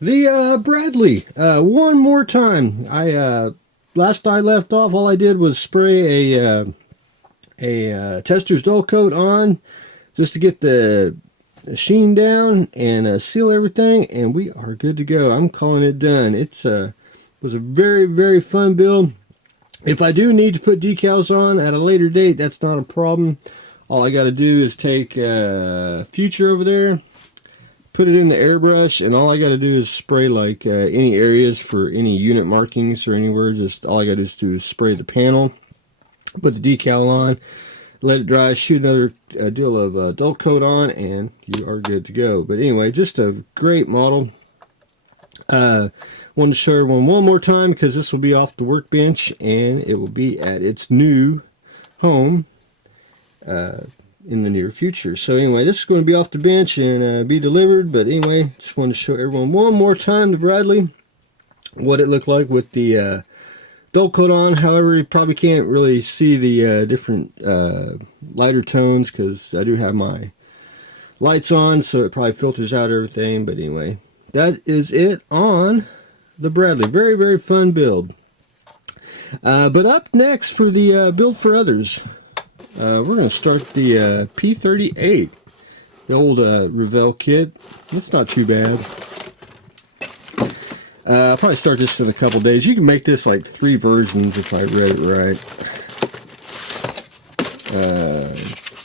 The Bradley, one more time. Last I left off, all I did was spray a tester's dull coat on just to get the sheen down and seal everything, and we are good to go. I'm calling it done. It's was a very fun build. If I do need to put decals on at a later date, that's not a problem. All I got to do is take Future over there, put it in the airbrush, and all I got to do is spray like any areas for any unit markings or anywhere. Just all I got to do is spray the panel, put the decal on, let it dry, shoot another deal of dull coat on, and you are good to go. But anyway, just a great model. Wanted to show everyone one more time because this will be off the workbench and it will be at its new home in the near future. So anyway, this is going to be off the bench and be delivered. But anyway, just wanted to show everyone one more time the Bradley, what it looked like with the dull coat on. However, you probably can't really see the different lighter tones because I do have my lights on, so it probably filters out everything. But anyway, that is it on the Bradley. Very fun build. But up next for the build for others, we're going to start the P38, the old Revell kit. It's not too bad. I'll probably start this in a couple days. You can make this like 3 versions if I read it right.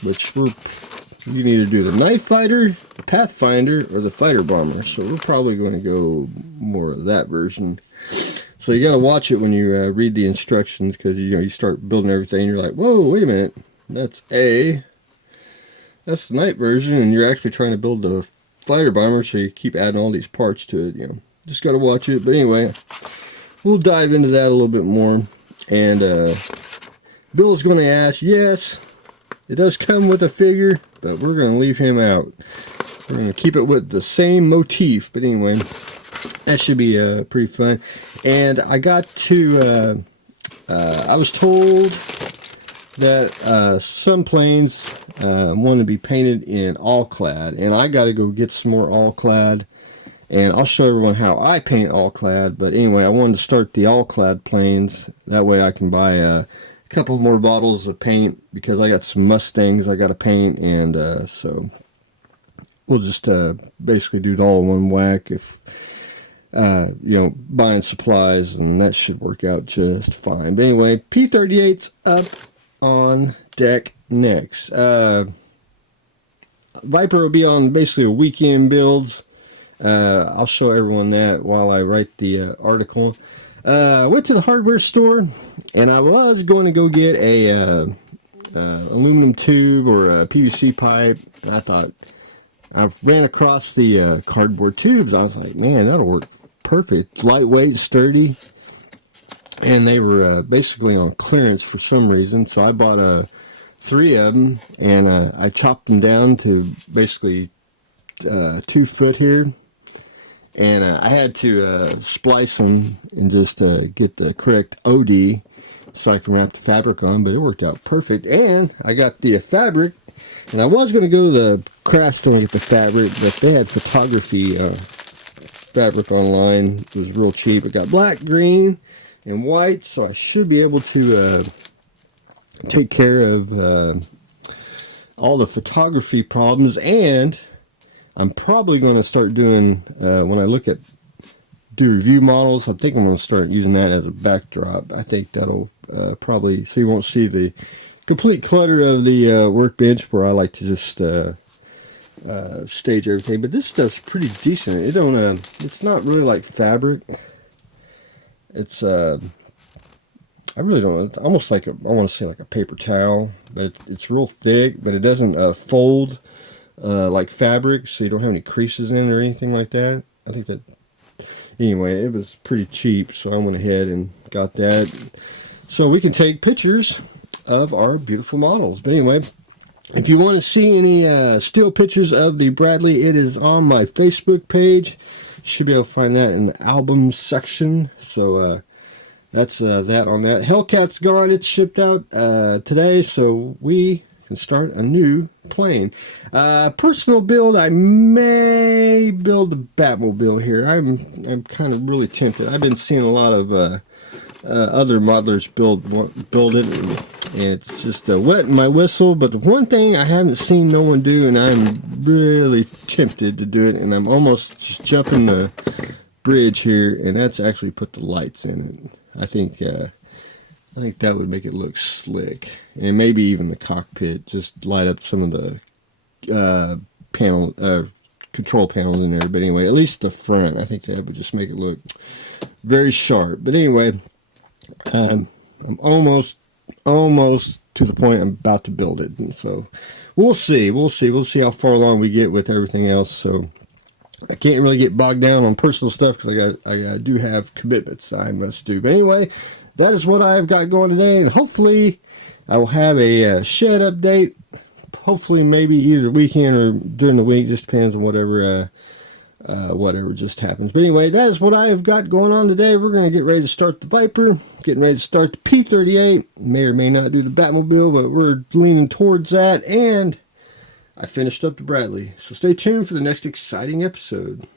Which you can either do the Night Fighter, the Pathfinder, or the Fighter Bomber. So we're probably going to go more of that version. So you got to watch it when you read the instructions, because you start building everything and you're like, whoa, wait a minute, that's the night version, and you're actually trying to build the Fighter Bomber, so you keep adding all these parts to it. Just got to watch it. But anyway, we'll dive into that a little bit more. And Bill is going to ask, yes, it does come with a figure, but we're going to leave him out. We're going to keep it with the same motif. But anyway, that should be pretty fun. And I got to, I was told that some planes want to be painted in all-clad. And I got to go get some more all-clad. And I'll show everyone how I paint all-clad. But anyway, I wanted to start the all-clad planes. That way I can buy a couple more bottles of paint, because I got some Mustangs I got to paint, and so we'll just basically do it all in one whack. If buying supplies, and that should work out just fine. But anyway, P38's up on deck next. Viper will be on basically a weekend builds. I'll show everyone that while I write the article. I went to the hardware store, and I was going to go get a aluminum tube or a PVC pipe. And I thought, I ran across the cardboard tubes. I was like, man, that'll work perfect. Lightweight, sturdy, and they were basically on clearance for some reason. So I bought 3 of them, and I chopped them down to basically 2 foot here. And I had to splice them and just get the correct OD so I can wrap the fabric on, but it worked out perfect. And I got the fabric, and I was going to go to the craft store and get the fabric, but they had photography fabric online. It was real cheap. It got black, green, and white, so I should be able to take care of all the photography problems. And I'm probably going to start doing, when I do review models, I think I'm going to start using that as a backdrop. I think that'll probably, so you won't see the complete clutter of the workbench, where I like to just stage everything. But this stuff's pretty decent. It's not really like fabric. It's, I really don't, it's almost like I want to say like a paper towel, but it's real thick, but it doesn't fold like fabric, so you don't have any creases in it or anything like that. I think that, anyway, it was pretty cheap, so I went ahead and got that, so we can take pictures of our beautiful models. But anyway, if you want to see any still pictures of the Bradley, it is on my Facebook page. You should be able to find that in the albums section. So that's that on that. Hellcat's gone. It's shipped out today, so we and start a new plane. Personal build, I may build a Batmobile here. I'm kind of really tempted. I've been seeing a lot of other modelers build it, and it's just wetting my whistle. But the one thing I haven't seen no one do, and I'm really tempted to do it, and I'm almost just jumping the bridge here, and that's actually put the lights in it. I think that would make it look slick, and maybe even the cockpit, just light up some of the control panels in there. But anyway, at least the front, I think that would just make it look very sharp. But anyway, I'm almost to the point I'm about to build it, and so we'll see how far along we get with everything else. So I can't really get bogged down on personal stuff because I do have commitments I must do. But anyway, that is what I've got going today, and hopefully I will have a shed update. Hopefully, maybe either weekend or during the week. Just depends on whatever just happens. But anyway, that is what I have got going on today. We're going to get ready to start the Viper, getting ready to start the P38. May or may not do the Batmobile, but we're leaning towards that. And I finished up the Bradley. So stay tuned for the next exciting episode.